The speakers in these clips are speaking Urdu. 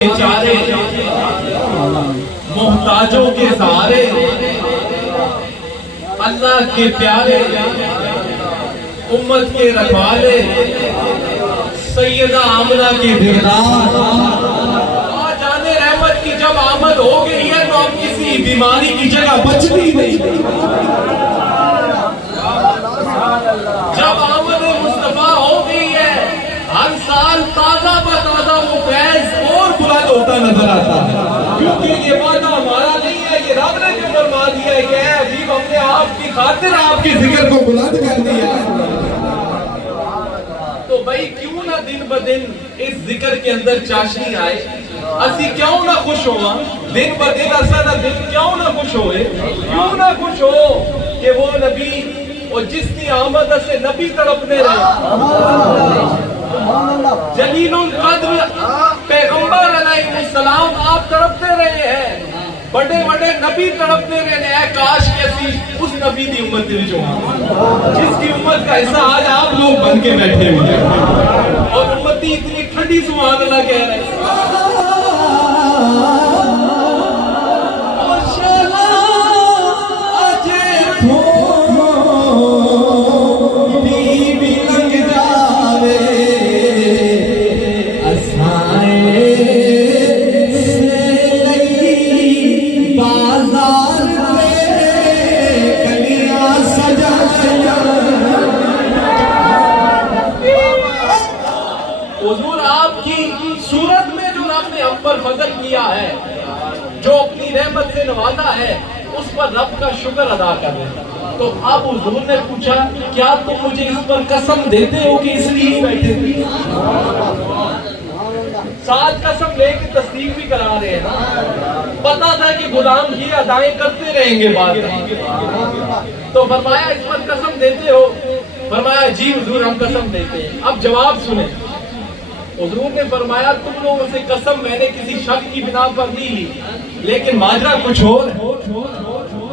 بیچارے محتاجوں کے سہارے اللہ کے پیارے امت کے رکھوالے سیدہ آمنہ کے دلدار جان رحمت کی جب آمد ہو گئی ہے تو اب کسی بیماری کی جگہ بچتی نہیں. جب آمد مصطفیٰ ہو گئی ہے ہر سال تازہ بتازہ وہ فیض اور بلند ہوتا نظر آتا ہے, کیونکہ یہ وعدہ ہمارا نہیں ہے, یہ رب نے جو فرما دیا ہے کہ اے حبیب ہم نے آپ کی خاطر آپ کے ذکر کو بلند کر دیا. تو بھائی کیوں نہ دن بدن اس ذکر کے اندر چاشنی آئے, اسی کیوں نہ خوش ہوا دن بدن ایسا نہ دن کیوں نہ خوش ہوئے, کیوں نہ خوش ہو کہ وہ نبی اور جس کی آمد سے نبی تڑپنے رہے, جلیل القدر پیغمبر علیہ السلام آپ تڑپتے رہے ہیں, بڑے بڑے نبی تڑپتے رہے ہیں. اے کاش کیسی اس نبی دی امت دل جو جس کی امت کا حصہ آج آپ لوگ بن کے بیٹھے ہوئے ہیں اور امتی اتنی ٹھنڈی سبحان اللہ کہہ رہے ہیں. حضور آپ کی صورت میں جو رب نے ہم پر فضل کیا ہے, جو اپنی رحمت سے نوازا ہے, اس پر رب کا شکر ادا کر رہے ہیں. تو اب حضور نے پوچھا کیا تم مجھے اس پر قسم دیتے ہو کہ اس لیے ہی بیٹھے تھے؟ ساتھ قسم لے کے تصدیق بھی کرا رہے ہیں, پتا تھا کہ غلام یہ ادائیں کرتے رہیں گے بعد میں. تو فرمایا اس پر قسم دیتے ہو؟ فرمایا جی حضور ہم قسم دیتے ہیں. اب جواب سنیں. حضور نے فرمایا تم لوگوں سے قسم میں نے کسی شک کی بنا پر نہیں لی, لیکن ماجرا کچھ اور ہے.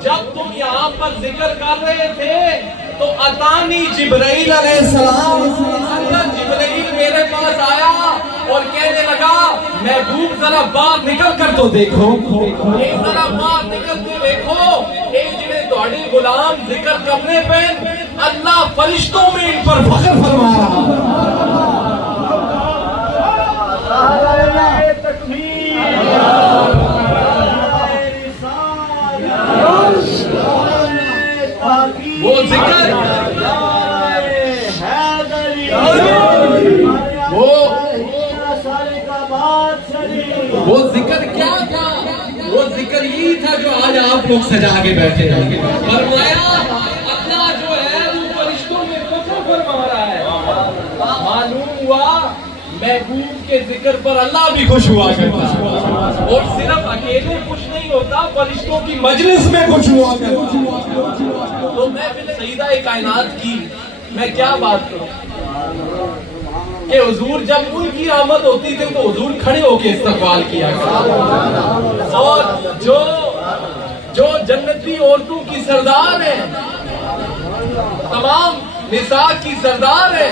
جب تم یہاں پر ذکر کر رہے تھے تو اتانی جبرائیل علیہ السلام, جبرائیل میرے پاس آیا اور کہنے لگا محبوب ذرا باہر نکل کر تو دیکھو, ذرا باہر نکل کے دیکھو, اے جنہیں تہاڈے غلام ذکر کرنے پہ اللہ فرشتوں میں ان پر فخر فرما رہا. وہ ذکر وہ ذکر کیا تھا؟ وہ ذکر یہی تھا جو آج آپ لوگ سجا کے بیٹھے ہیں. فرمایا اللہ جو ہے وہ فرشتوں میں فخر فرما رہا ہے. معلوم ہوا محبوب کے ذکر پر اللہ بھی خوش ہوا کرتا ہے, اور صرف اکیلے خوش نہیں ہوتا, فرشتوں کی مجلس میں خوش ہوا کرتا ہے. تو میں پھر سیدہ کائنات کی میں کیا بات کروں کہ حضور جب ان کی آمد ہوتی تھی تو حضور کھڑے ہو کے استقبال کیا کرتے, اور جو جنتی عورتوں کی سردار ہیں, تمام نساء کی سردار ہے,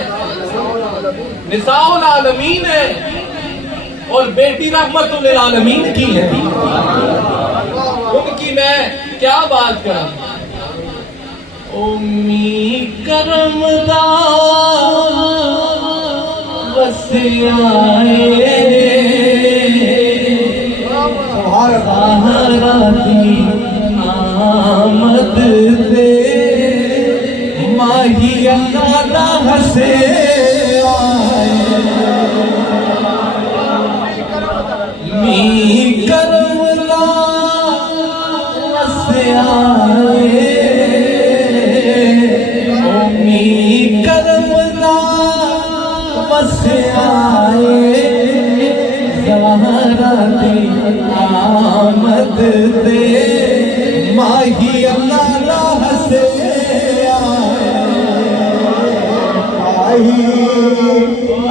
نساء العالمین ہے, اور بیٹی رحمت للعالمین کی ہے, ان کی میں کیا بات کروں. امی کرم دا وسیائے سہارا دی آمد دے ماہی اللہ ہسے آئے, می کرم لا ہسے آئے, می کرم لا ہسے آئے, زہرا دی آمد دے ماہی اللہ ہسے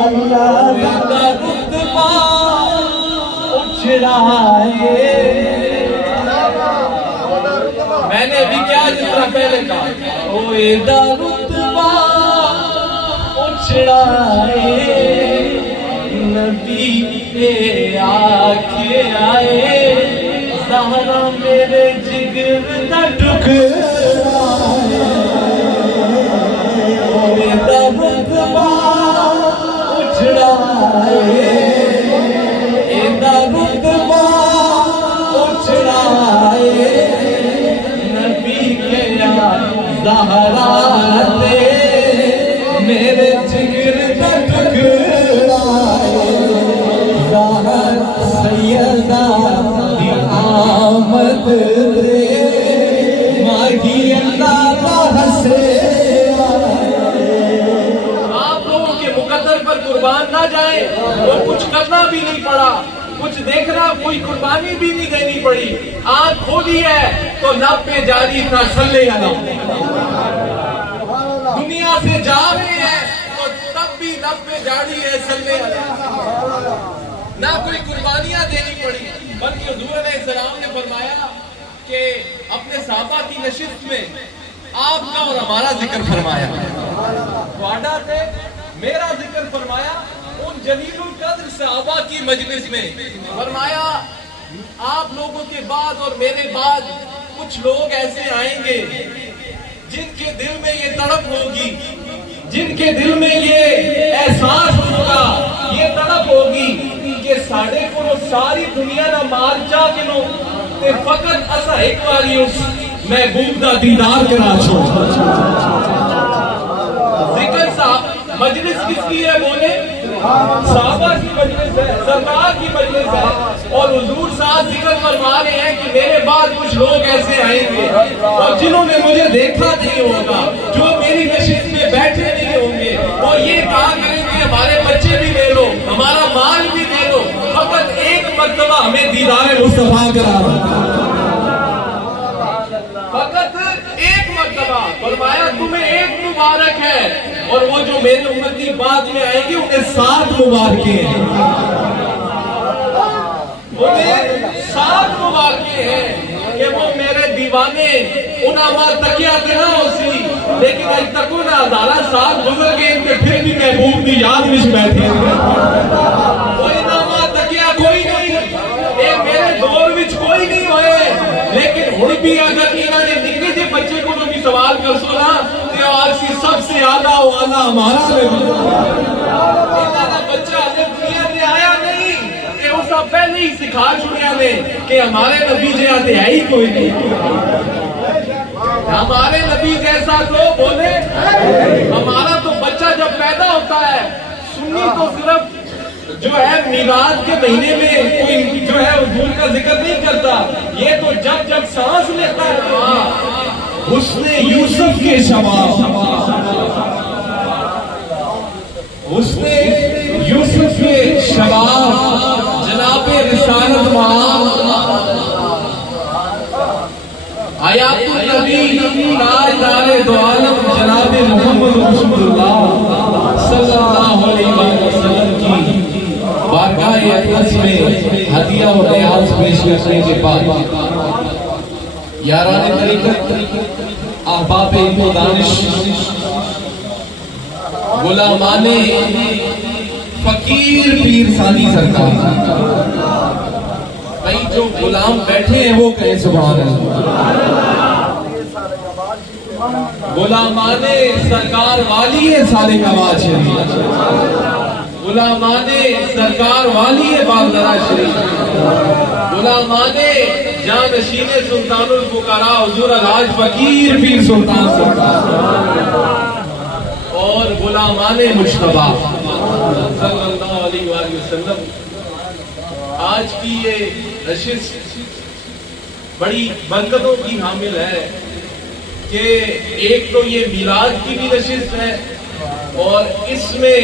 اللہ کا رتبہ اچھڑائے. میں نے بھی کیا جس طرح پہلے کہا اوے دا رتبہ اچھڑائے, نبی کے آکے آئے زہرا میرے جگر دا ٹکڑا میرا رتبہ اچھڑائے ایدہ رتبہ اچھڑائے نبی کے زہرا تے میرے جگر دا ٹکڑائے زہر سیدہ دی آمد دے ماہی اللہ حسے آپ لوگوں کے مقدر پر قربان نہ جائیں اور کچھ کرنا بھی نہیں پڑا کچھ دیکھنا کوئی قربانی بھی نہیں دینی پڑی آنکھ کھولی ہے تو لب پہ جاری تھا صلی اللہ دنیا سے جا رہے ہیں تو تب بھی لب پہ جاری ہے صلی اللہ نہ کوئی قربانیاں دینی پڑی بلکہ حضور علیہ السلام نے فرمایا کہ اپنے صحابہ کی نشست میں آپ کا اور ہمارا ذکر فرمایا وعدہ تھے میرا ذکر فرمایا ان جلیل القدر صحابہ کی مجلس میں فرمایا آپ لوگوں کے بعد اور میرے بعد کچھ لوگ ایسے آئیں گے جن کے دل میں یہ تڑپ ہوگی جن کے دل میں یہ احساس ہوگا یہ تڑپ ہوگی کہ ساڑھے کو ساری دنیا نہ مار جا کے نو تے فقط اسا ایک باری اس محبوب دا دیدار کرا چھو ذکر صاحب مجلس کس کی ہے بولے صحابہ کی مجلس ہے سرکار کی مجلس ہے اور حضور صاحب ذکر فرما رہے ہیں کہ میرے بعد کچھ لوگ ایسے آئیں گے اور جنہوں نے مجھے دیکھا نہیں ہوگا جو میری نشست میں بیٹھے نہیں ہوں گے وہ یہ کہا کریں گے ہمارے بچے بھی لے لو ہمارا مال بھی لے لو فقط ایک مرتبہ ہمیں دیدار مصطفیٰ کرا فقط ایک مرتبہ فرمایا تمہیں ایک مبارک ہے اور وہ جو میرے امتی بعد میں آئے گی انہیں 7 مبارکیں ہیں انہیں 7 مبارکیں ہیں کہ وہ میرے دیوانے انہاں ہمارا تکیہ کے نہ ہو سی لیکن آج تک انہاں 1000 سال گزر گئے ان کے پھر بھی محبوب کی یاد نہیں بیٹھے وہ انہاں ہمارا تکیہ کوئی نہیں اے میرے دور وچ کوئی نہیں ہوئے لیکن ہن بھی اگر انہاں نے نکلے جے بچے کو بھی سوال کر سنا کہ آج سی سب سے زیادہ والا ہمارا انہاں دا بچہ اگر دنیا میں آیا نہیں کہ اس کا پہلے ہی سکھا چکے نے کہ ہمارے نبی جیسے ہے ہی کوئی نہیں ہمارے نبی جیسا تو بولے ہمارا تو بچہ جب پیدا ہوتا ہے سنی تو صرف جو ہے میلاد کے مہینے میں کوئی جو ہے حضور کا ذکر نہیں کرتا یہ تو جب جب سانس لیتا ہے حسن یوسف کے شباب حسن یوسف کے شباب جناب رسالت آیات النبی تاجدار دو عالم جناب محمد رسول اللہ صلی اللہ علیہ وسلم کی بارگاہ اقدس میں ہدیہ اور نیاز پیش کرنے کے بعد یاران طریقت احباب علم و دانش غلامان فقیر پیر ثانی سرکار بھائی جو غلام بیٹھے ہیں وہ کہیں سبحان اللہ غلامان سرکار والی ہے سارے نواز شریف غلامان سرکار والی ہے باغدرا شریف غلامان جانشین سلطان الفقراء حضور الحاج فقیر پیر سلطان سرکار اور غلامان مجتبی صلی اللہ علیہ وآلہ وسلم آج کی یہ نشست بڑی برکتوں کی حامل ہے کہ ایک تو یہ میلاد کی بھی نشست ہے اور اس میں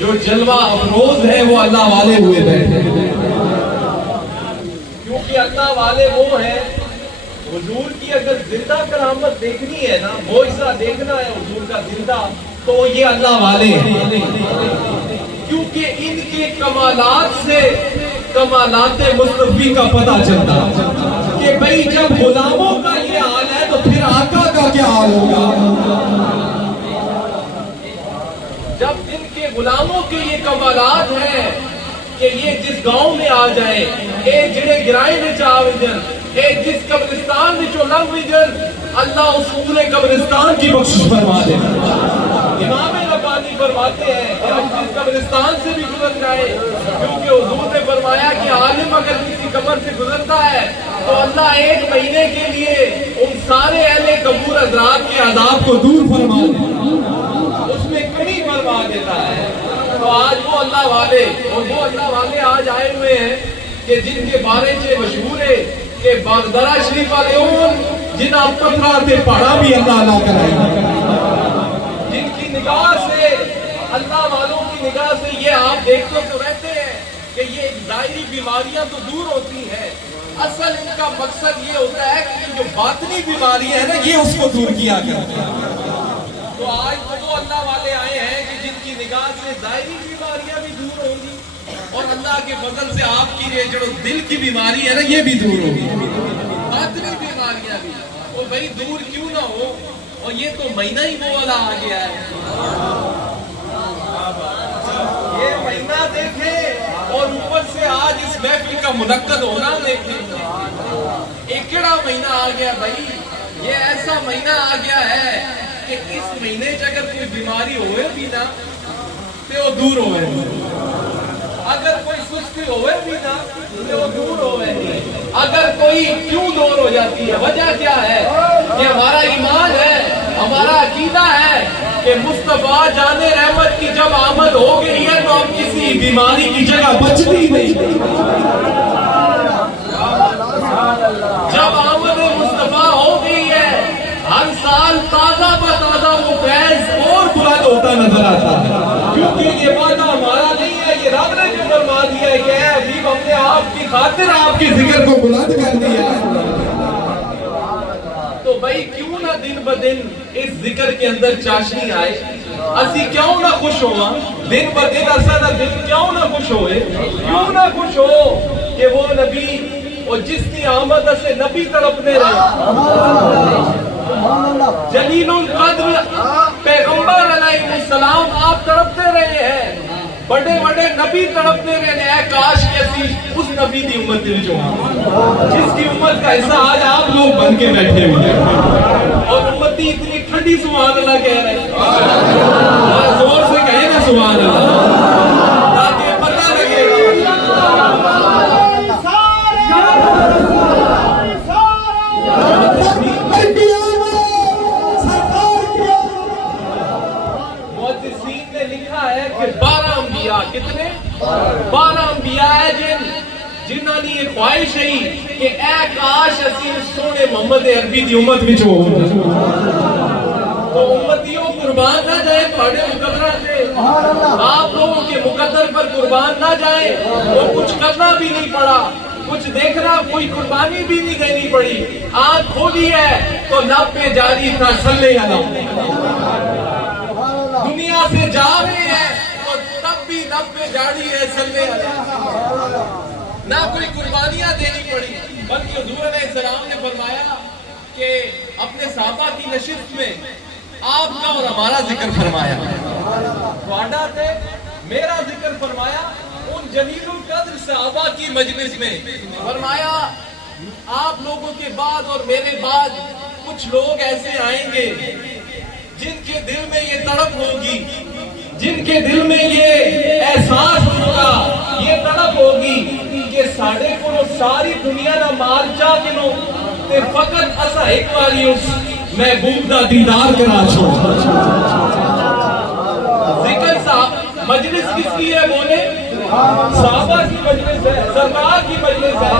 جو جلوہ افروز ہے وہ اللہ والے ہوئے بیٹھے کیونکہ اللہ والے وہ ہیں حضور کی اگر زندہ کرامت دیکھنی ہے نا معجزہ دیکھنا ہے حضور کا زندہ تو یہ اللہ والے ہیں کیونکہ ان کے کمالات سے کمالات مصطفی کا پتہ چلتا کہ بھئی جب غلاموں کا یہ حال ہے تو پھر آقا کا کیا حال ہوگا جب ان کے غلاموں کے یہ کمالات ہیں کہ یہ جس گاؤں میں آ جائے اے جڑے گرائے وچ آوجن اے جس قبرستان وچوں لنگ وجن اللہ اس پورے قبرستان کی بخشش فرما دے. امام ربانی فرماتے ہیں کہ ہم جس قبرستان سے بھی گزر جائے, کیونکہ حضور نے فرمایا کہ عالم اگر کسی قبر سے گزرتا ہے تو اللہ 1 مہینے کے لیے ان سارے اہل قبور حضرات کے عذاب کو دور فرما دے, اس میں کمی فرما دیتا ہے. تو آج وہ اللہ والے اور وہ اللہ والے آج آئے ہوئے ہیں کہ جن کے بارے سے مشہور ہے کہ باغدرہ شریف والے جن آپ پتھرا تے پہاڑا بھی اللہ کرائے, جن کی نگاہ سے اللہ والوں کی نگاہ سے یہ آپ دیکھتے تو رہتے ہیں کہ یہ ظاہری بیماریاں تو دور ہوتی ہیں, اصل ان کا مقصد یہ ہوتا ہے کہ جو باطنی بیماری ہے نا یہ اس کو دور کیا کرتے ہیں. تو آج وہ اللہ والے آئے ہیں کہ جن کی نگاہ سے ظاہری بیماریاں بھی دور ہوں گی اور اللہ کے فضل سے آپ کی یہ جو دل کی بیماری ہے نا یہ بھی دور ہوگی, باطنی بیماریاں بھی. اور بھائی دور کیوں نہ ہو, اور یہ تو مہینہ ہی وہ والا آ گیا ہے. یہ مہینہ دیکھیں اور اوپر سے آج اس محفل کا منعقد ہونا دیکھیں, ایکڑا مہینہ آ گیا بھائی. یہ ایسا مہینہ آ گیا ہے کہ اس مہینے سے اگر کوئی بیماری ہوئے بھی نا تو وہ دور ہوئے, اگر کوئی سستی ہوئے بھی نا تو وہ دور ہوئے. اگر کوئی کیوں دور ہو جاتی ہے, وجہ کیا ہے کہ ہمارا ایمان ہے, ہمارا عقیدہ ہے کہ مصطفیٰ جان رحمت کی جب آمد ہو گئی ہے تو اب کسی بیماری کی جگہ بچتی نہیں. جب آمد مصطفیٰ ہو گئی ہے ہر سال تازہ بتازہ وہ فیض اور بلند ہوتا نظر آتا ہے, کیونکہ یہ وعدہ ہمارا نہیں ہے, یہ رب نے جو فرما دیا ہے کہ اے حبیب ہم نے آپ کی خاطر آپ کی ذکر کو بلند کر دیا. تو بھائی کیوں نہ دن بدن اس ذکر کے اندر چاشنی آئے, اسی کیوں نہ خوش ہوا دن بدن, ایسا نہ دن کیوں نہ خوش ہوئے, کیوں نہ خوش ہو کہ وہ نبی اور جس کی آمد سے نبی تڑپنے رہے, جلیل القدر پیغمبر علیہ السلام آپ تڑپتے رہے ہیں, بڑے بڑے نبی تڑپتے رہے ہیں. کاش کیسی اس نبی کی امت دل جو جس کی امت کا حصہ آج آپ لوگ بن کے بیٹھے ہوئے ہیں, اور امتی اتنی ٹھنڈی سبحان اللہ کہہ رہے ہیں, زور سے کہیں نا سبحان اللہ تاکہ پتہ لگے. کتنے 12 انبیاء ہے جنہاں نے یہ خواہش ہے کہ اے کاش اسی سونے محمد عربی دی امت وچ ہو, تو امتیوں قربان نہ جائے تھوڑے مقدرہ سے, آپ لوگوں کے مقدر پر قربان نہ جائے. وہ کچھ کرنا بھی نہیں پڑا, کچھ دیکھنا کوئی قربانی بھی نہیں دینی پڑی, آنکھ کھولی ہے تو لب پہ جاری تھا صلی اللہ, دنیا سے جا رہے ہیں لب پہ جاری ہے صلی اللہ, نہ کوئی قربانیاں دینی پڑی, بلکہ حضور علیہ السلام نے فرمایا کہ اپنے صحابہ کی نشست میں آپ کا اور ہمارا ذکر فرمایا, وعدہ تھے میرا ذکر فرمایا. ان جلیل القدر صحابہ کی مجلس میں فرمایا آپ لوگوں کے بعد اور میرے بعد کچھ لوگ ایسے آئیں گے جن کے دل میں یہ تڑپ ہوگی, جن کے دل میں یہ احساس ہوگا, یہ تڑپ ہوگی کہ ساڑھے کو ساری دنیا نہ مار چاہ کنو تے فقط اسا ایک واری اس محبوب دا دیدار کرا چھو. ذکر صاحب مجلس کس کی ہے بولے, صحابہ کی مجلس ہے, سرکار کی مجلس ہے,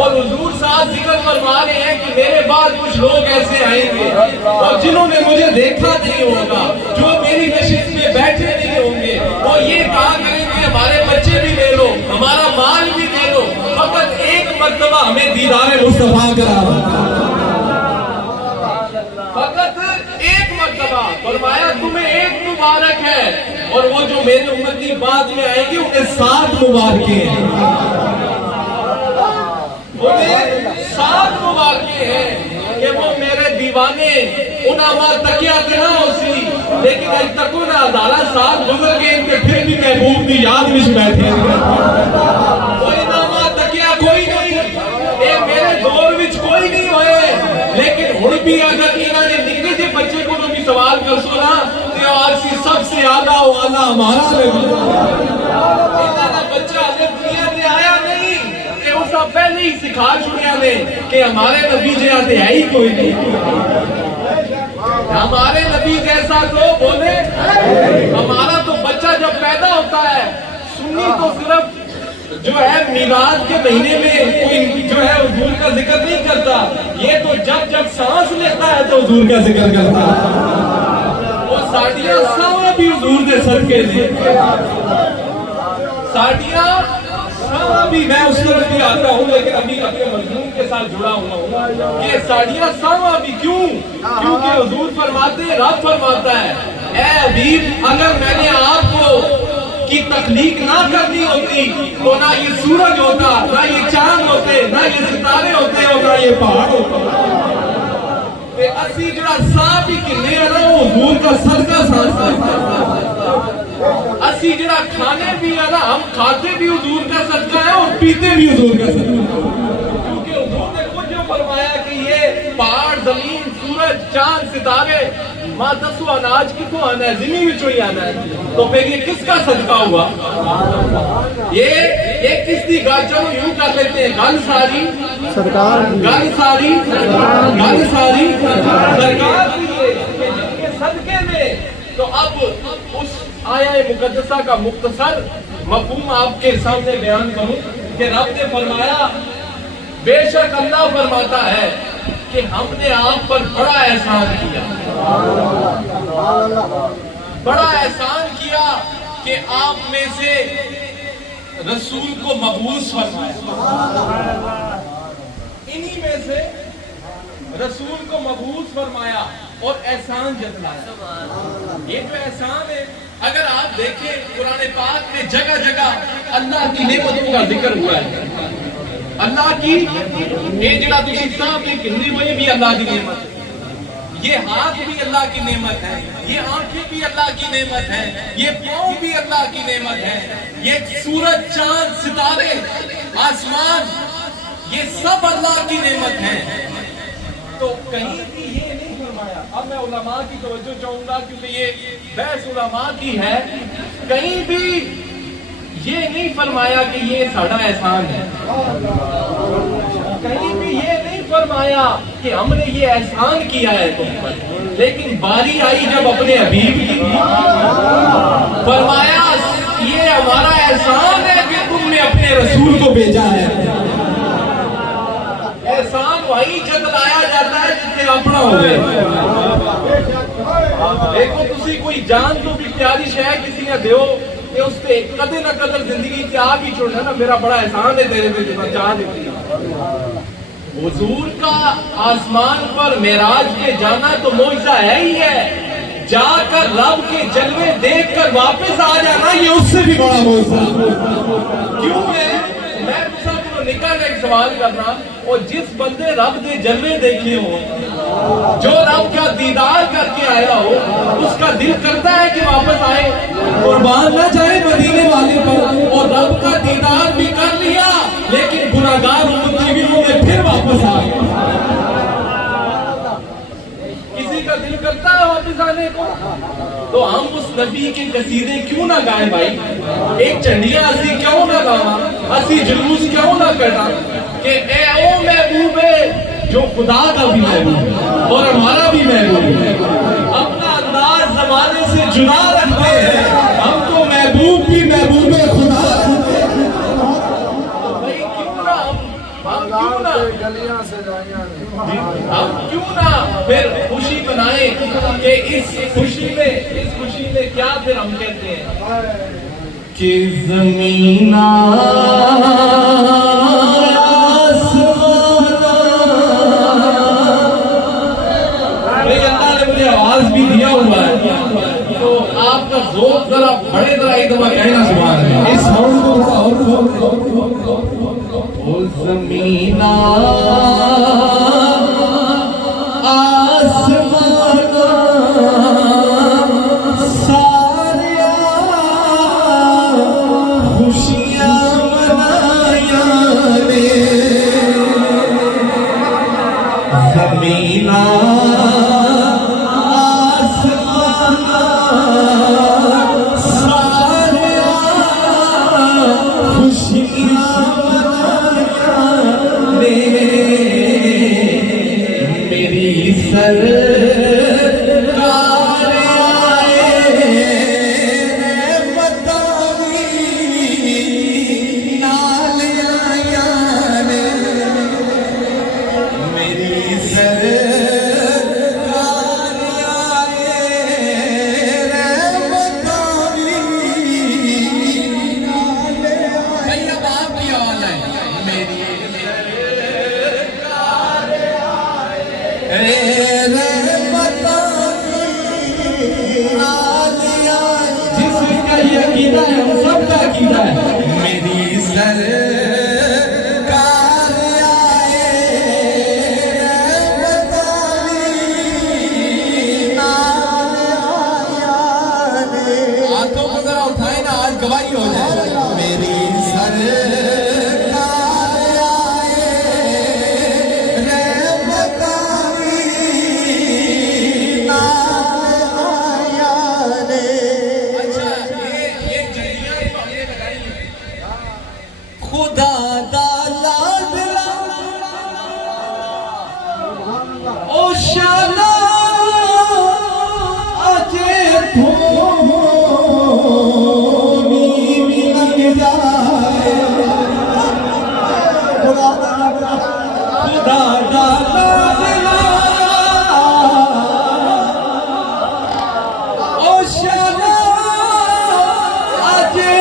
اور حضور صاحب ذکر فرما رہے ہیں کہ میرے بعد کچھ لوگ ایسے آئیں گے اور جنہوں نے مجھے دیکھا نہیں ہوگا, جو میری نشست میں بیٹھے نہیں ہوں گے, وہ یہ کہا کریں گے ہمارے بچے بھی لے لو, ہمارا مال بھی دے لو, فقط ایک مرتبہ ہمیں دیدار مصطفیٰ کرا دو, فقط ایک مرتبہ. فرمایا تمہیں ایک مبارک ہے, اور وہ جو میرے امتی بعد میں آئے گی انہیں 7 مبارکیں ہیں, انہیں 7 مبارکیں ہیں کہ وہ میرے دیوانے انہاں تکیا تے نہ ہو سی لیکن اج تک انہاں ہزاراں سال گزر گئے تے پھر بھی محبوب دی یاد وچ بیٹھے کوئی نہ تکیا کوئی نہیں اے میرے دور وچ کوئی نہیں ہوئے لیکن ہن بھی اگر انہاں نے نکلے جے بچے کو بھی سوال کر سو نا تے آج سب سے اعلیٰ والا ہمارا انہاں بچہ دنیا تے آیا نہیں کہ اس کا پہلے ہی سکھا چکیا نے کہ ہمارے نبی جیسے ہے ہی کوئی نہیں ہمارے نبی جیسا تو بولے ہمارا تو بچہ جب پیدا ہوتا ہے سنی تو صرف جو ہے میلاد کے مہینے میں کوئی جو ہے حضور کا ذکر نہیں کرتا یہ تو جب سانس لیتا ہے تو حضور کا ذکر کرتا ہے وہ ساڑیاں ساوا بھی حضور دے صدقے دے ساڑیاں بھی میں اس طرح بھی آتا ہوں لیکن ابھی اپنے مضمون کے ساتھ جڑا ہوا ہوں کہ ساڑیاں ساوا بھی کیوں کیونکہ حضور فرماتے رب فرماتا ہے اے حبیب اگر میں نے آپ کو کی تخلیق نہ کرنی ہوتی تو نہ یہ سورج ہوتا نہ یہ چاند ہوتے نہ یہ ستارے ہوتے اور نہ یہ پہاڑ ہوتے اسی جڑا سانپ ہی کنے ہے نا وہ حضور کا صدقہ سانپ اسی جڑا کھانے بھی ہے نا ہم کھاتے بھی حضور کا صدقہ ہے اور پیتے بھی حضور کا صدقہ ہے کیونکہ حضور نے خود جو فرمایا کہ یہ پہاڑ زمین سورج چاند ستارے ماں دسو اناج کتوں آنا ہے زمین وچوں ہی آنا ہے تو پھر یہ کس کا صدقہ ہوا یہ کس دی گل چلو یوں کر لیتے ہیں گل ساری سرکار کے صدقے میں تو اب اس آیا مقدسہ کا مختصر مفہوم آپ کے سامنے بیان کروں کہ رب نے فرمایا بے شک اللہ فرماتا ہے کہ ہم نے آپ پر بڑا احسان کیا کہ آپ میں سے رسول کو مبعوث فرمایا انہی میں سے رسول کو مبعوث فرمایا اور احسان جتلایا یہ جو احسان ہے اگر آپ دیکھیں قرآن پاک میں جگہ جگہ اللہ کی نعمتوں کا ذکر ہوا ہے اللہ کی یہ جڑا تسی صاحب نے کہندے ہوئے بھی اللہ کی نعمت ہے یہ ہاتھ بھی اللہ کی نعمت ہے یہ آنکھیں بھی اللہ کی نعمت ہے یہ پاؤں بھی اللہ کی نعمت ہے یہ سورج چاند ستارے آسمان یہ سب اللہ کی نعمت ہے تو کہیں بھی یہ نہیں فرمایا اب میں علماء کی توجہ چاہوں گا کیونکہ یہ بحث علماء کی ہے کہیں بھی یہ نہیں فرمایا کہ یہ ساڑھا احسان ہے کہیں بھی یہ نہیں فرمایا کہ ہم نے یہ احسان کیا ہے تم پر لیکن باری آئی جب اپنے حبیب کی فرمایا یہ ہمارا احسان ہے کہ تم نے اپنے رسول کو بھیجا ہے احسان وہی جتلایا جاتا ہے جتنے اپنا ہوئے دیکھو تسی کوئی جان تو بھی پیاری شے کسی نے دیو کہ اس پہ قدر نہ قدر زندگی سے آپ ہی چھوڑنا نا میرا بڑا احسان ہے تیرے پہ جتنا چاہ دیتی حضور کا آسمان پر معراج پہ جانا تو معجزہ ہے ہی ہے جا کر رب کے جلوے دیکھ کر واپس آ جانا یہ اس سے بھی بڑا معجزہ کیوں ہے میں نکال ایک سوال کرنا اور جس بندے رب دے جلوے دیکھے ہو جو رب کا دیدار کر کے آیا ہو اس کا دل کرتا ہے کہ واپس آئے قربان نہ جائے مدینے والے پر اور رب کا دیدار بھی کر لیا لیکن گناہگار امتیوں میں پھر واپس آئے کسی کا دل کرتا ہے واپس آنے کو تو ہم اس نبی کے قصیدے کیوں نہ گائیں بھائی ایک چنڈیاں اسی کیوں نہ گاواں اسی جلوس کیوں نہ کرنا کہ اے او محبوب جو خدا کا بھی محبوب ہے اور ہمارا بھی محبوب ہے اپنا انداز زمانے سے جدا رکھتے ہیں ہم تو محبوب بھی محبوب خدا بھائی کیوں نہ ہم کیوں نہ پھر خوشی منائیں کہ اس خوشی میں کیا پھر ہم کہتے ہیں کہ زمین آواز بھی دیا ہوا ہے تو آپ کا ذوق ذرا بڑے ذرا ایک دفعہ کہنا سبحان اللہ اس ساؤنڈ کو او زمین آسمان سرکار آئے رحمتاں نال آیا نے میری سرکار آئے رحمتاں بھائی اب آپ کی آواز ہے میری جس کا یہ عقیدہ ہے ہم سب کا عقیدہ ہے میری سرکار آئے ہاتھوں کو ذرا اٹھائیں نا آج گواہی ہو جائے میری سرکار آئے خدا دا لاڈلا او شالا اجے تھوڑی بھی لگ جائے خدا دا لاڈلا او شالا اجے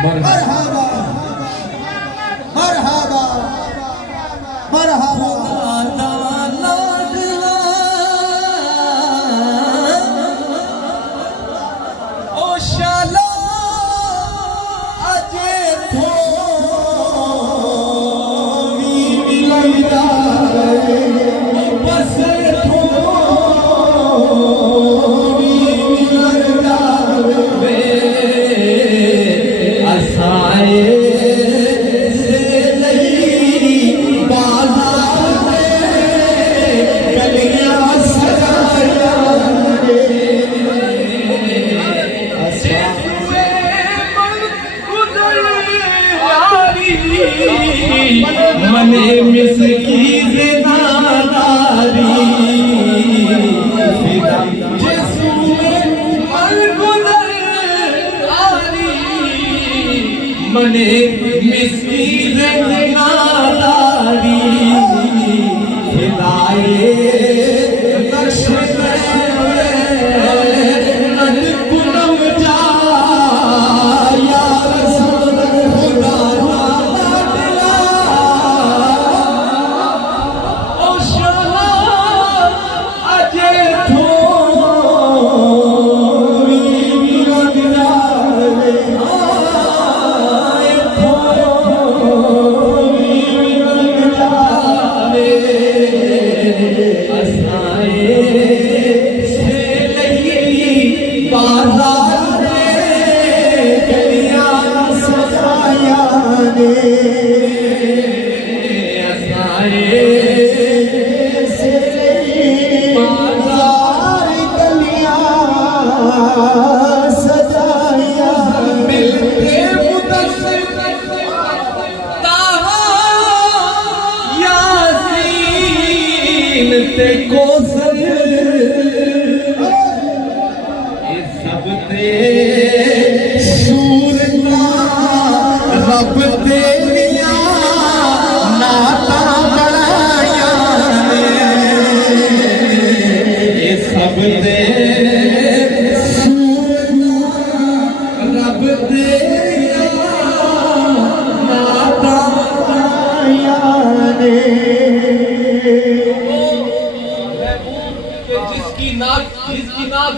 مرحبا مرحبا مرحبا لاڈلا او شالا اجے تھوڑی بھی لگ جائے بس تھوڑی بھی لگ جائے منے مسکین ناداری جسو میں مل گزر آری منے مسکین ناداری ہدایے نقش رب دے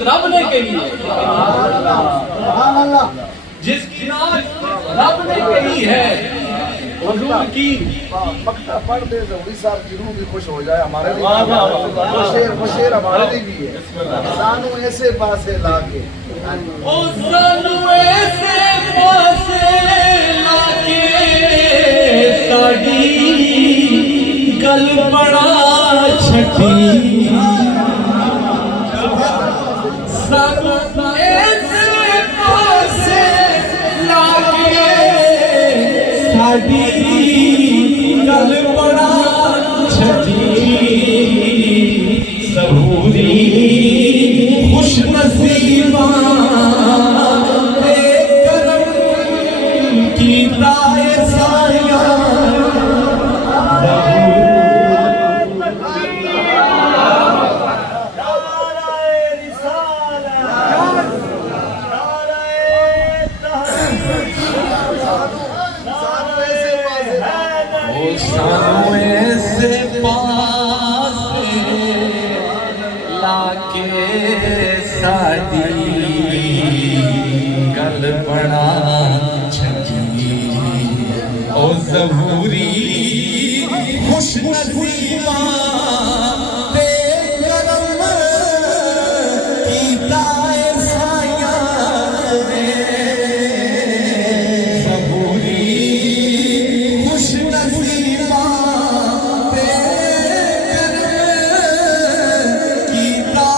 نعت رب نے کہی ہے، جس کی نعت رب نے کہی ہے، حضور کی مکتا پڑھ دے زہوری صاحب کی روح بھی خوش ہو جائے ہمارے لیے، وہ شیر ہمارے لیے بھی ہے، سانو ایسے پاسے لا کے او سانو ایسے پاسے لا کے ساڈی گل بڑا چھٹی، سانو ایسے پاسے لا کے ساڈی گل بڑا چھٹی، ضروری خوش نصیباں دے کرم کیتا اے سایاں، سانو ایسے پاسے لا کے ساڈی گل بڑا چھٹی، او ضروری خوش نصیباں دے کرم کیتا اے سایاں، ضروری خوش نصیباں دے کرم کیتا۔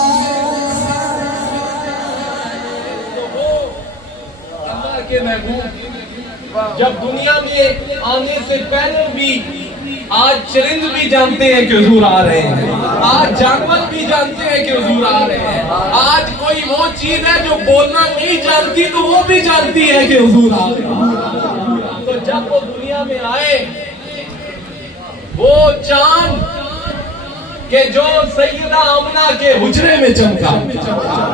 اللہ کے محبوب جب دنیا میں آنے سے پہلے بھی آج چرند بھی جانتے ہیں کہ حضور آ رہے ہیں، آج جانور بھی جانتے ہیں کہ حضور آ رہے ہیں، آج کوئی وہ چیز ہے جو بولنا نہیں جانتی تو وہ بھی جانتی ہے کہ حضور آ رہے ہیں۔ تو جب وہ دنیا میں آئے، وہ چاند کہ جو سیدہ آمنہ کے حجرے میں چمکا،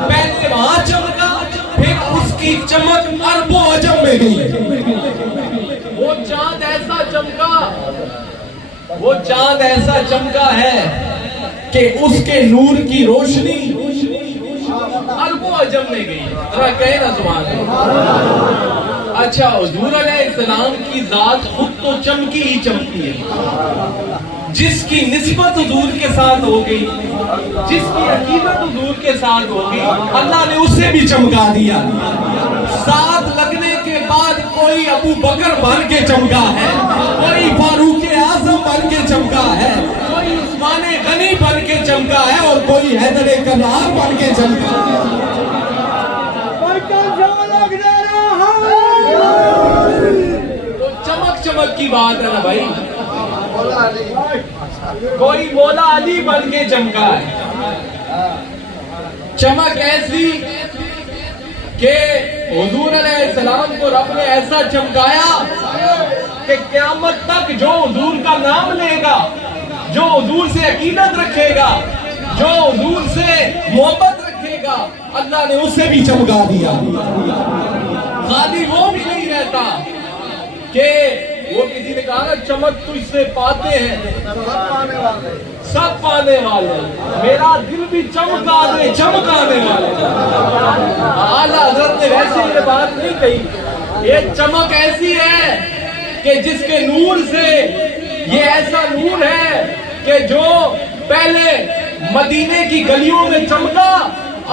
پہلے وہاں چمکا، پھر اس کی چمک عرب و عجم میں گئی۔ وہ چاند ایسا چمکا، وہ چاند ایسا چمکا ہے کہ اس کے نور کی روشنی عرب و عجم میں گئی۔ ذرا کہیں نا سبحان اللہ۔ اچھا، حضور علیہ السلام کی ذات خود تو چمکی ہی چمکی ہے، جس کی نسبت حضور کے ساتھ ہو گئی، جس کی عقیدت حضور کے ساتھ ہو گئی، اللہ نے اسے بھی چمکا دیا۔ ساتھ لگنے کے بعد کوئی ابو بکر بن کے چمکا ہے، کوئی فاروق اعظم بن کے چمکا ہے، کوئی عثمان غنی بن کے چمکا ہے، اور کوئی حیدر کرار بن کے چمکا ہے۔ تو چمک چمک کی بات ہے نا بھائی، کوئی مولا علی بن کے چمکا ہے۔ چمک ایسی کہ حضور علیہ السلام کو رب نے ایسا چمکایا کہ قیامت تک جو حضور کا نام لے گا، جو حضور سے عقیدت رکھے گا، جو حضور سے محبت رکھے گا، اللہ نے اسے بھی چمکا دیا۔ خالی وہ بھی نہیں رہتا کہ وہ کسی نے کہا نا چمک تو اس سے پاتے ہیں سب پانے والے، میرا دل بھی چمکا دے چمکانے والے۔ اعلیٰ حضرت نے ویسے یہ بات نہیں کہی، یہ چمک ایسی ہے کہ جس کے نور سے، یہ ایسا نور ہے کہ جو پہلے مدینے کی گلیوں میں چمکا،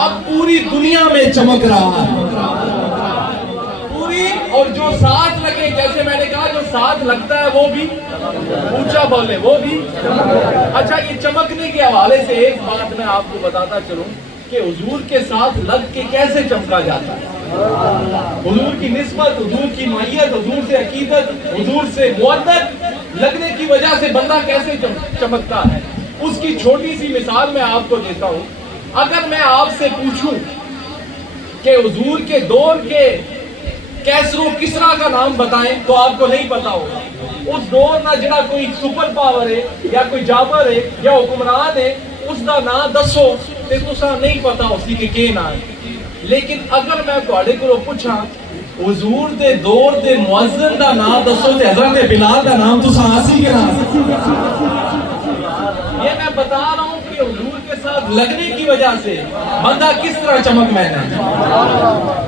اب پوری دنیا میں چمک رہا ہے پوری، اور جو ساتھ لگے، جیسے میں نے کہا جو ساتھ لگتا ہے وہ بھی اونچا بولے، وہ بھی۔ اچھا، یہ چمکنے کے حوالے سے ایک بات میں آپ کو بتاتا چلوں کہ حضور کے ساتھ لگ کے کیسے چمکا جاتا ہے۔ حضور کی نسبت، حضور کی معیت، حضور سے عقیدت، حضور سے محبت لگنے کی وجہ سے بندہ کیسے چمکتا ہے، اس کی چھوٹی سی مثال میں آپ کو دیتا ہوں۔ اگر میں آپ سے پوچھوں کہ حضور کے دور کے کیسر و کسرا کا نام بتائیں تو آپ کو نہیں پتا ہوگا۔ اس دور نہ جڑا کوئی سپر پاور ہے یا کوئی جابر ہے یا حکمران ہے، اس کا نام دسو تے تساں نہیں پتا اسی کے کی نام ہے۔ لیکن اگر میں تواڈے کولوں پوچھاں حضور دے دور دے مؤذن دا نام دسو تے حضرت بلال دا نام تساں آسی کے نام، یہ میں بتا رہا ہوں کہ حضور کے ساتھ ساتھ لگنے کی وجہ سے بندہ کس طرح چمک میں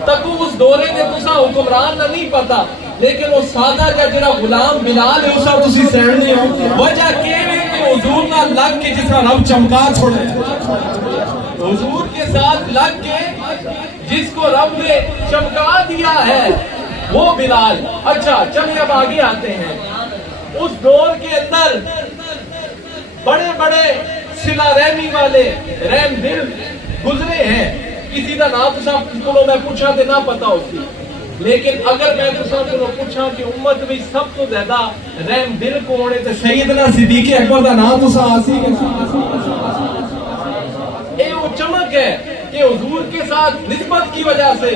تک اس دورے میں تسا حکمران نہ نہیں پتا لیکن وہ سادہ کا جڑا غلام بلال ہے اسا تسی سہن نہیں ہو وجہ کہ حضور نہ لگ کے جس کا رب چمکا چھوڑے حضور کے ساتھ لگ کے جس کو رب نے چمکا دیا ہے وہ بلال. اچھا چلیں اب آگے آتے ہیں. اس دور کے اندر بڑے بڑے صلہ رحمی والے رحم دل گزرے ہیں. کسی کا نام تو میں پوچھا تو نہ پتا ہوتی لیکن اگر میں تو پوچھا کہ امت میں سب تو زیادہ رحم دل کو ہونے تو سیدنا صدیق اکبر کا نام تو آسی اے وہ چمک ہے کہ حضور کے ساتھ نسبت کی وجہ سے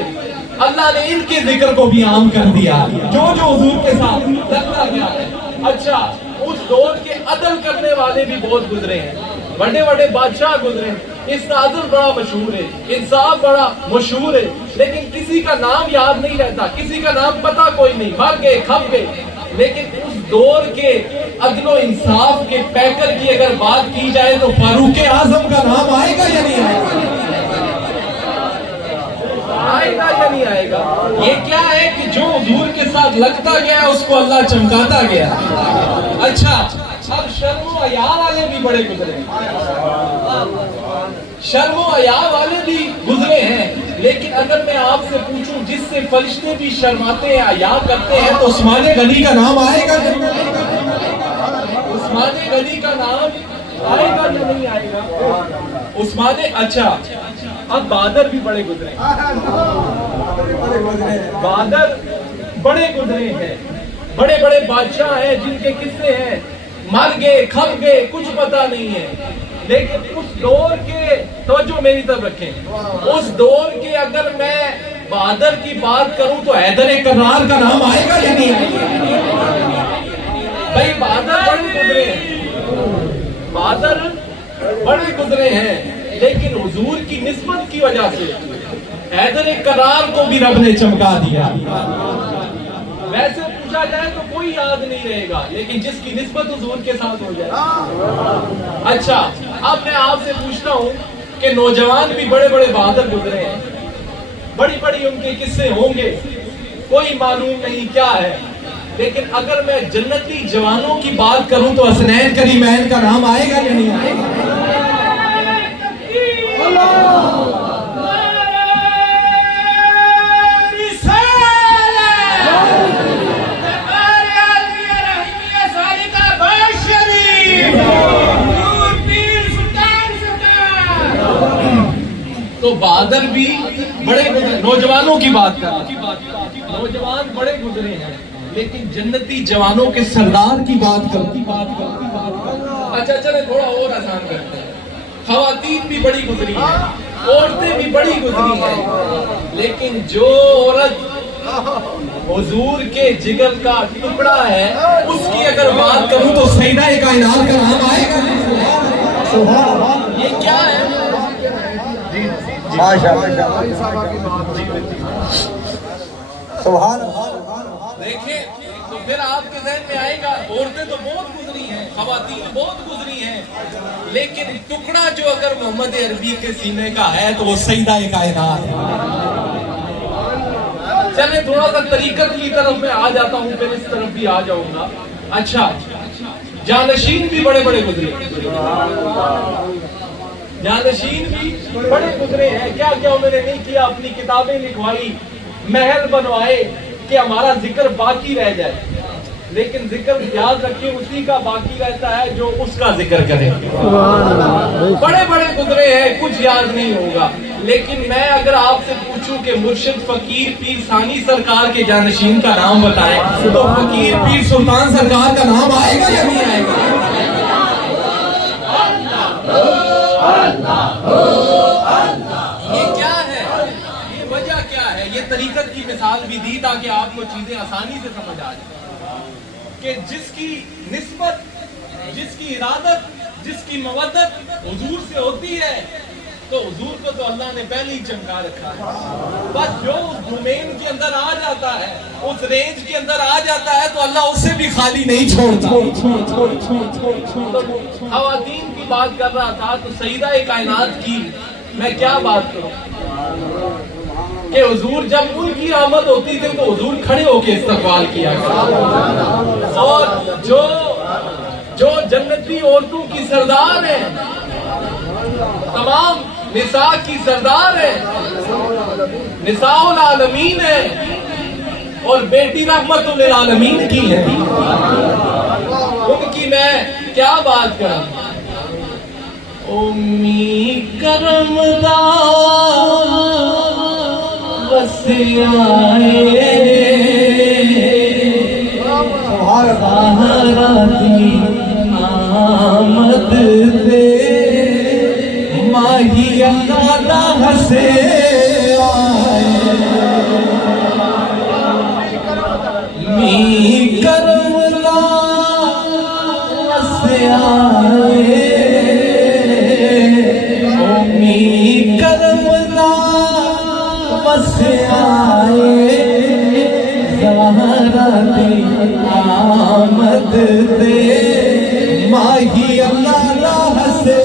اللہ نے ان کے ذکر کو بھی عام کر دیا جو حضور کے ساتھ لگتا گیا ہے. اچھا اس دور کے عدل کرنے والے بھی بہت گزرے ہیں. بڑے بڑے بادشاہ گزرے ہیں. اس کا عدل بڑا مشہور ہے, انصاف بڑا مشہور ہے, لیکن کسی کا نام یاد نہیں رہتا, کسی کا نام پتا کوئی نہیں, مر گئے کھپ گئے. لیکن اس دور کے عدل و انصاف کے پیکر کی اگر بات کی جائے تو فاروق اعظم کا نام آئے گا یا نہیں آئے گا؟ آئے گا یا نہیں آئے گا؟ یہ کیا ہے کہ جو حضور کے ساتھ لگتا گیا اس کو اللہ چمکاتا گیا. اچھا اب شرم و حیا والے بھی بڑے گزرے ہیں, شرم و حیا والے بھی گزرے ہیں. لیکن اگر میں آپ سے پوچھوں جس سے فرشتے بھی شرماتے ہیں حیا کرتے ہیں تو عثمان غنی کا نام آئے گا؟ عثمان غنی کا نام آئے گا یا نہیں آئے گا؟ عثمان. اچھا اب بہادر بھی بڑے گزرے ہیں. بہادر بڑے گزرے ہیں. بڑے بڑے بادشاہ ہیں جن کے قصے ہیں, مر گئے کھپ گئے کچھ پتا نہیں ہے. لیکن اس دور کے توجہ میری طرف رکھیں, اس دور کے اگر میں بہادر کی بات کروں تو حیدر کرار کا نام آئے گا یا نہیں آئے گا؟ بھائی بہادر بڑے گزرے ہیں, بہادر بڑے گزرے ہیں, لیکن حضور کی نسبت کی وجہ سے حیدر کرار کو بھی رب نے چمکا دیا. ویسے پوچھا جائے تو کوئی یاد نہیں رہے گا لیکن جس کی نسبت حضور کے ساتھ ہو جائے. اچھا اب میں آپ سے پوچھتا ہوں کہ نوجوان بھی بڑے بڑے بہادر گزرے ہیں, بڑی بڑی ان کے قصے ہوں گے, کوئی معلوم نہیں کیا ہے. لیکن اگر میں جنتی جوانوں کی بات کروں تو حسنین کریمین کا نام آئے گا یا نہیں آئے گا؟ تو بہادر بھی بڑے گزرے. نوجوانوں کی بات کر, نوجوان بڑے گزرے ہیں لیکن جنتی جوانوں کے سردار کی بات کر. اچھا چلے تھوڑا اور آسان کرتے ہیں. خواتین بھی بڑی گزری ہیں, عورتیں بھی بڑی گزری ہیں, لیکن جو عورت حضور کے جگر کا ٹکڑا ہے اس کی اگر بات کروں تو سیدہ کائنات کا نام آئے گا. یہ کیا ہے؟ دیکھیں تو پھر آپ کے ذہن میں آئے گا عورتیں تو بہت گزری ہیں, خواتین بہت گزری ہیں, لیکن ٹکڑا جو اگر محمد عربی کے سینے کا ہے تو وہ سیدہ کائنات ہے. چلیں تھوڑا سا طریقت کی طرف میں آ جاتا ہوں, پھر اس طرف بھی آ جاؤں گا. اچھا جانشین بھی بڑے بڑے گزرے, جانشین بھی بڑے گزرے ہیں. کیا کیا انہوں نے نہیں کیا, اپنی کتابیں لکھوائی, محل بنوائے کہ ہمارا ذکر باقی رہ جائے. لیکن ذکر یاد رکھیں اسی کا باقی رہتا ہے جو اس کا ذکر کرے. بڑے بڑے گزرے ہیں, کچھ یاد نہیں ہوگا. لیکن میں اگر آپ سے پوچھوں کہ مرشد فقیر پیر ثانی سرکار کے جانشین کا نام بتائیں تو فقیر پیر سلطان سرکار کا نام آئے گا یا نہیں آئے گا؟ یہ کیا ہے, یہ وجہ کیا ہے؟ یہ طریقت کی مثال بھی دی تاکہ آپ کو چیزیں آسانی سے سمجھ آ جائیں کہ جس کی نسبت, جس کی ارادت, جس کی مودت حضور سے ہوتی ہے تو حضور کو تو اللہ نے پہلے ہی چمکا رکھا ہے. بس جو اس ڈومین کے اندر آ جاتا ہے, اس رینج کے اندر آ جاتا ہے تو اللہ اسے بھی خالی نہیں چھوڑتا. خواتین کی بات کر رہا تھا تو سیدہ کائنات کی میں کیا بات کروں کہ حضور جب ان کی آمد ہوتی تھی تو حضور کھڑے ہو کے استقبال کیا کرتے، اور جو جنتی عورتوں کی سردار ہیں، تمام نساء کی سردار ہیں، نساء العالمین ہیں، اور بیٹی رحمت للعالمین کی ہے، ان کی میں کیا بات کروں۔ امی کرم دا وسیائے سہارا دی آمد دے ماہی اللہ ہسے آئے می کرم دا وسیائے می کرم دا وسیائے زہرا دی آمد دے ماہی اللہ ہسے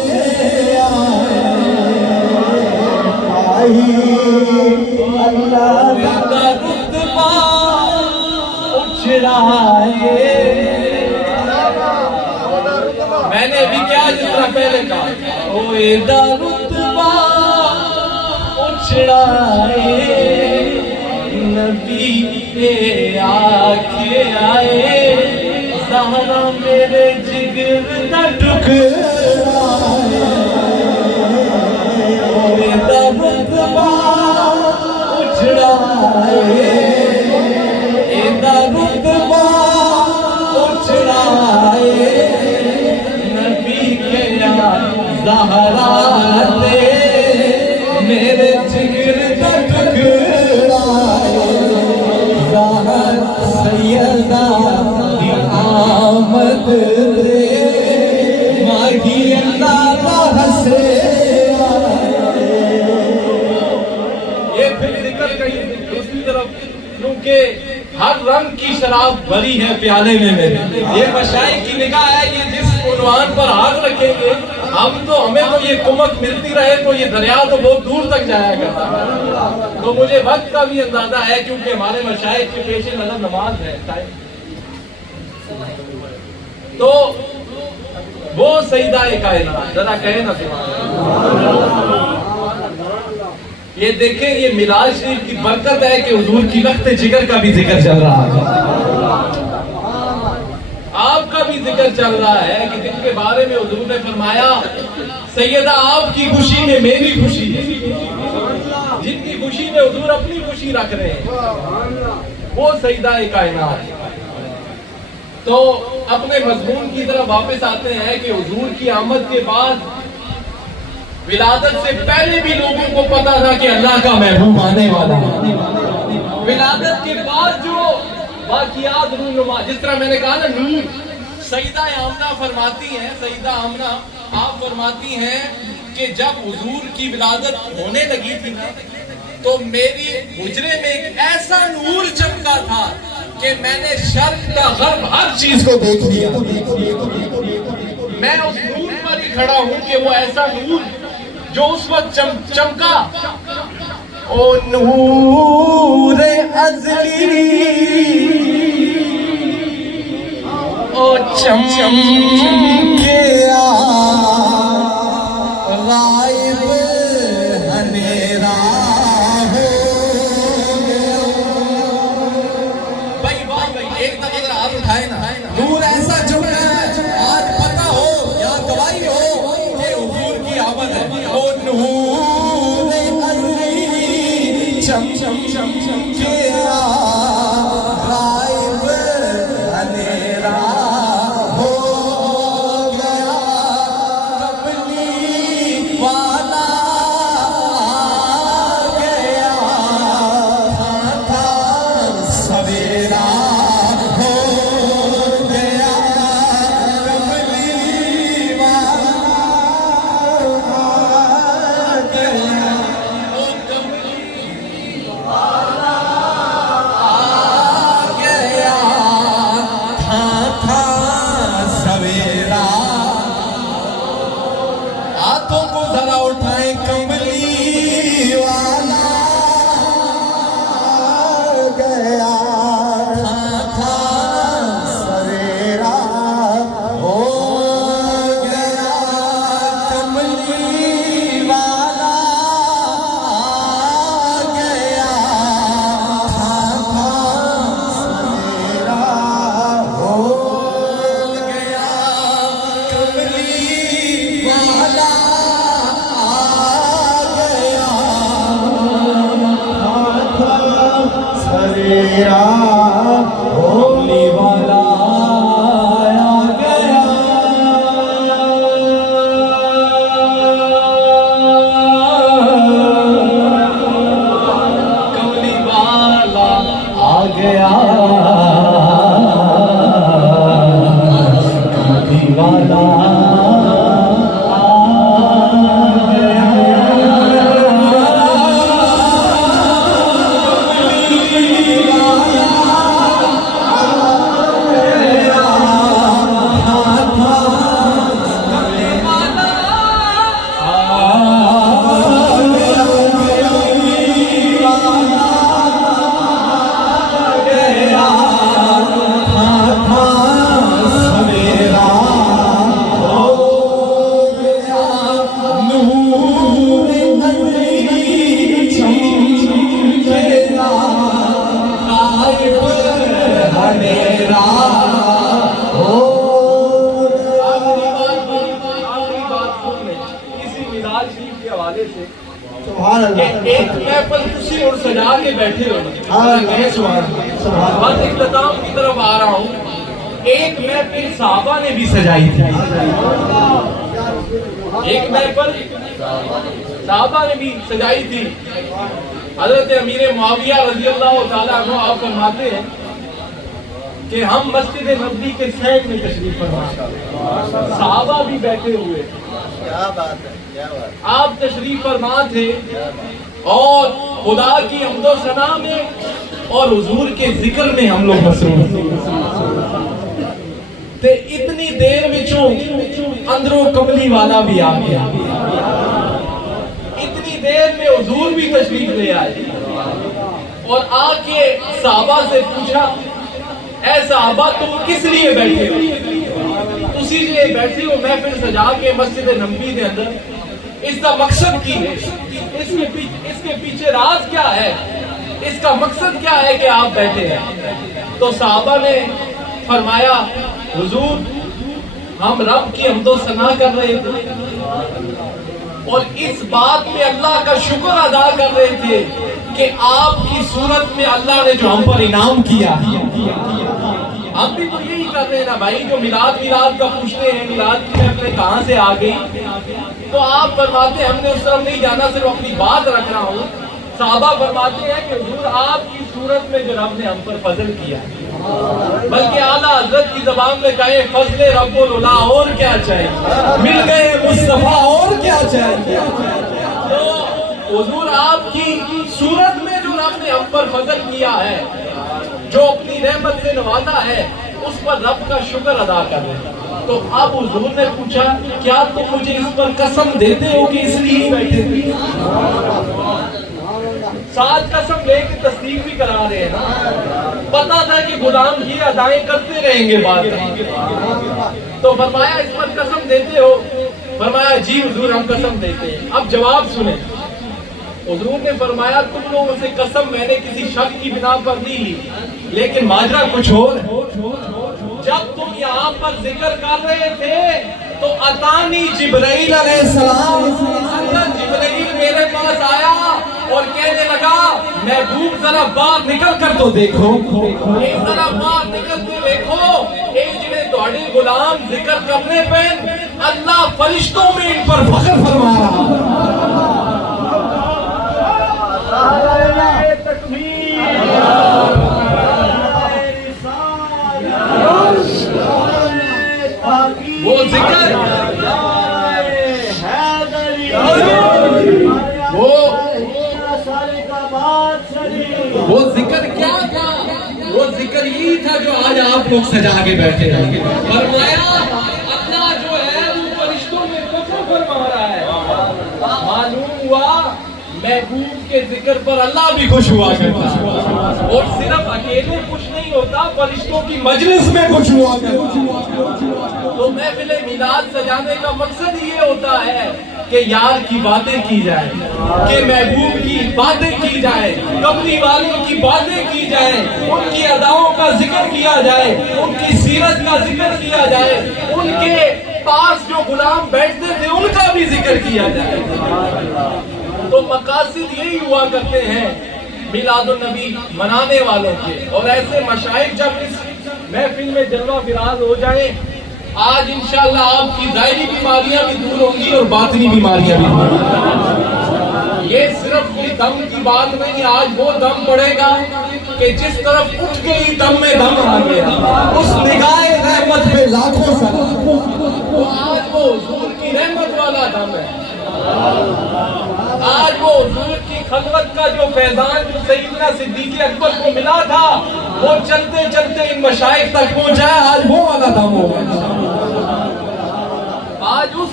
آئی اللہ کا رتبہ اچھڑائے۔ میں نے ابھی کیا جس طرح پہلے کہا اوے دا رتبہ اچھڑائے، نبی کے آکے آئے زہرا میرے جگر دا ٹکرائے، اوے دا رتبہ اچھڑائے، اے دا رتبہ اچھڑائے، زہرا دے میرے جگر کا ٹکرائے، زہر سیدہ دی آمد دے ماہی اللہ ہسے آئے۔ یہ پھر ذکر کہیں دوسری طرف کیونکہ ہر رنگ کی شراب بھری ہے پیالے میں میرے، یہ مشائخ کی نگاہ ہے، یہ جس عنوان پر ہاتھ رکھیں گے ہمیں تو یہ کمک ملتی رہے تو یہ دریا تو بہت دور تک جایا کرتا ہے، تو مجھے وقت کا بھی اندازہ ہے کیونکہ ہمارے مشائخ کے پیش نظر نماز ہے، تو وہ سیدہ کائنات ذرا کہے نا یہ دیکھیں، یہ میراج شریف کی برکت ہے کہ حضور کی لخت جگر کا بھی ذکر چل رہا ہے، آپ کا بھی ذکر چل رہا ہے کہ جن کے بارے میں حضور نے فرمایا سیدہ آپ کی خوشی میں میری خوشی ہے، جن کی خوشی میں حضور اپنی خوشی رکھ رہے ہیں وہ سیدہ کائنات۔ تو اپنے مضمون کی طرف واپس آتے ہیں کہ حضور کی آمد کے بعد ولادت سے پہلے بھی لوگوں کو پتا تھا کہ اللہ کا محبوب آنے والا ہے، ولادت کے بعد جو واقعات رونما، جس طرح میں نے کہا نا نور، سیدہ آمنہ فرماتی ہیں، سیدہ آمنہ آپ فرماتی ہیں کہ جب حضور کی ولادت ہونے لگی تھی نا تو میری حجرے میں ایک ایسا نور چمکا تھا کہ میں نے شرق کا غرب ہر چیز کو دیکھ لیا، میں اس نور پر ہی کھڑا ہوں کہ وہ ایسا نور جو اس وقت چمکا، او نور ازلی او چمکے غائب ہنیرا ہو بھائی ایک دفعہ اگر آپ اٹھائے نا نور ایسا چمکا ہے آج پتہ ہو یا گواہی ہو کہ حضور کی آمد ہے، او نور ازلی چمکے غائب ہنیرا ہو سویرا کملی والا آ گیا کملی والا آ گیا کملی والا ایک محفل کرسی اور سجا کے بیٹھے ہو، بس اختتام کی طرف آ رہا ہوں. ایک محفل صحابہ نے بھی سجائی تھی، ایک محفل صحابہ نے بھی سجائی تھی. حضرت امیر معاویہ رضی اللہ تعالیٰ عنہ آپ فرماتے ہیں کہ ہم مسجد نبوی کے سینٹ میں تشریف فرما، صحابہ بھی بیٹھے ہوئے، کیا بات ہے، کیا بات ہے. آپ تشریف فرما تھے اور خدا کی حمد و ثنا میں اور حضور کے ذکر میں ہم لوگ مصروف تھے. اتنی دیر وچوں اندروں کملی والا بھی آ گیا، اتنی دیر میں حضور بھی تشریف لے آئے اور آ کے صحابہ سے پوچھا، اے صحابہ تم کس لیے بیٹھے ہو؟ اسی لیے بیٹھے ہو محفل سجا کے مسجد نبوی کے اندر، اس کا مقصد کی ہے، اس کے پیچھے راز کیا ہے، اس کا مقصد کیا ہے کہ آپ بیٹھے ہیں؟ تو صحابہ نے فرمایا، حضور ہم رب کی حمد و ثنا کر رہے تھے اور اس بات میں اللہ کا شکر ادا کر رہے تھے کہ آپ کی صورت میں اللہ نے جو ہم پر انعام کیا. ہم بھی تو یہی کر رہے ہیں نا بھائی، جو میلاد کا پوچھتے ہیں، میلاد کی محفلیں کہاں سے آ گئی، تو آپ فرماتے ہیں ہم نے اس طرف نہیں جانا، صرف اپنی بات رکھ رہا ہوں. صحابہ فرماتے ہیں کہ حضور آپ کی صورت میں جو رب نے ہم پر فضل کیا، بلکہ اعلیٰ حضرت کی زبان میں کہے فضل رب العلا، اور کیا چاہیے، مل گئے مصطفیٰ، اور کیا چاہیے. تو حضور آپ کی صورت میں جو رب نے ہم پر فضل کیا ہے، جو اپنی نعمت سے نوازا ہے، اس پر رب کا شکر ادا کر رہے ہیں. تو اب حضور نے پوچھا، کیا تم مجھے اس پر قسم دیتے ہو کہ اس لیے بیٹھے تھے؟ ساتھ قسم لے کے تصدیق بھی کرا رہے ہیں نا، پتا تھا کہ غلام یہ ادائیں کرتے رہیں گے بعد میں. تو فرمایا اس پر قسم دیتے ہو؟ فرمایا جی حضور ہم قسم دیتے ہیں. اب جواب سنیں. حضور نے فرمایا تم لوگوں سے قسم میں نے کسی شک کی بنا پر لی، لیکن ماجرا کچھ اور ہے. جب تم یہاں پر ذکر کر رہے تھے تو اتانی جبرائیل علیہ السلام، جبرائیل میرے پاس آیا اور کہنے لگا، محبوب ذرا باہر نکل کر تو دیکھو، ذرا باہر نکل کے دیکھو، اے جنہیں تھوڑے غلام ذکر کرنے پہ اللہ فرشتوں میں ان پر فخر فرما رہا. وہ ذکر، وہ ذکر کیا تھا؟ وہ ذکر یہی تھا جو آج آپ لوگ سجا کے بیٹھے ہیں. فرمایا اللہ جو ہے وہ فرشتوں میں فخر فرما رہا ہے. معلوم ہوا محبوب کے ذکر پر اللہ بھی خوش ہوا کرتا ہے، اور صرف اکیلے خوش نہیں ہوتا، فرشتوں کی مجلس میں خوش ہوا کرتا ہے. تو محفل میلاد سجانے کا مقصد یہ ہوتا ہے کہ یار کی باتیں کی جائیں، کہ محبوب کی باتیں کی جائیں، کملی والوں کی باتیں کی جائیں، ان کی اداؤں کا ذکر کیا جائے، ان کی سیرت کا ذکر کیا جائے، ان کے پاس جو غلام بیٹھتے تھے ان کا بھی ذکر کیا جائے. تو مقاصد یہی ہوا کرتے ہیں میلاد النبی منانے والوں کے، اور ایسے مشائخ جب اس محفل میں جلوہ فراز ہو جائیں، آج انشاءاللہ آپ کی ظاہری بیماریاں بھی دور ہوں گی اور باطنی بیماریاں بھی دور ہوں گی۔ یہ صرف یہ دم کی بات نہیں، آج وہ دم پڑے گا کہ جس طرف اٹھ کے ہی دم میں دم آ گیا، اس نگاہ رحمت پہ لاکھوں سلام، تو آج وہ حضور کی رحمت والا دم ہے۔ آج وہ حضور کی خلوت کا جو فیضان جو سیدنا صدیق اکبر کو ملا تھا، وہ چلتے چلتے ان مشائخ تک پہنچا ہے، آج وہ والا دم ہوگا، آج اس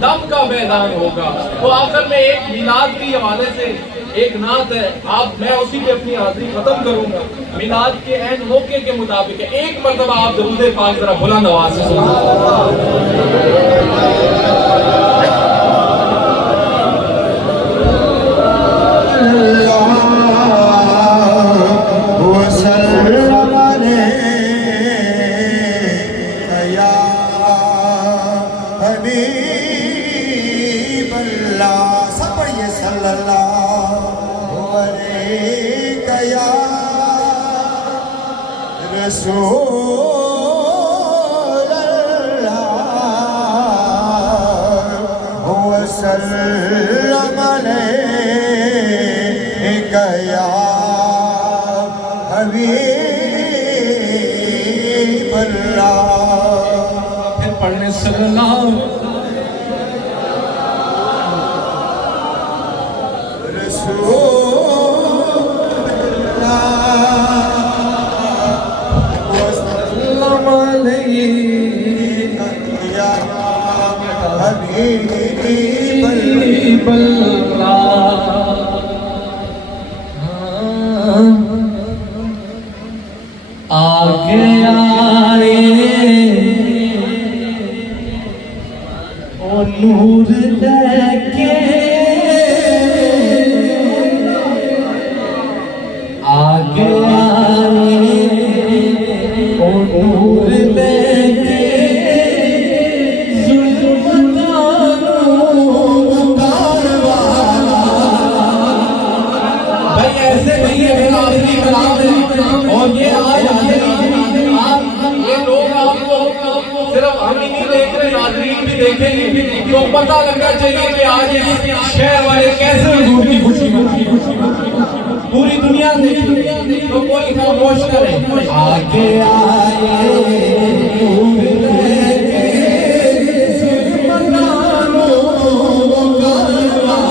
دم کا میدان ہوگا۔ تو آخر میں ایک میلاد کی حوالے سے ایک نعت ہے، میں اسی پہ اپنی حاضری ختم کروں گا۔ میلاد کے عین موقع کے مطابق ہے، ایک مرتبہ آپ درود پاک ذرا بلند آواز سے رسول اللہ وسلم علیک یا حبیب اللہ۔ پھر پڑھنے صلی اللہ حبیب اللہ۔ آگے آئے او نور لے کے، آگے آئے او نور لے کے، اور یہ آج یہ لوگ آپ کو صرف ہم ہی نہیں دیکھ رہے، ناظرین بھی دیکھیں گے تو پتہ لگنا چاہیے کہ آج شہر والے کیسے حضور کی خوشی مناتے ہیں، پوری دنیا دیکھی تو کوئی خاموش کرے۔ آگے آئے نور لے کے، مسلمانوں کا کارواں،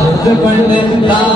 درد بڑھتا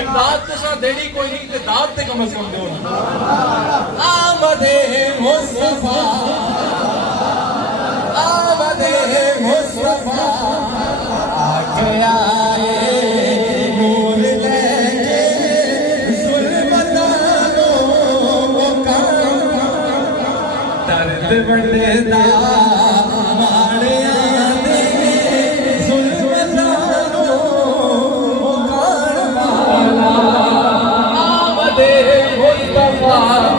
امداد تو سا دینی کوئی نہیں تے داد تے کم از کم دیو نا آمد مصطفیٰ آمد مصطفیٰ آ گیا نور لے کے ظلمتانوں کا درد بڑھتا ماڑیاں دے ظلمتانوں کا آمد مصطفیٰ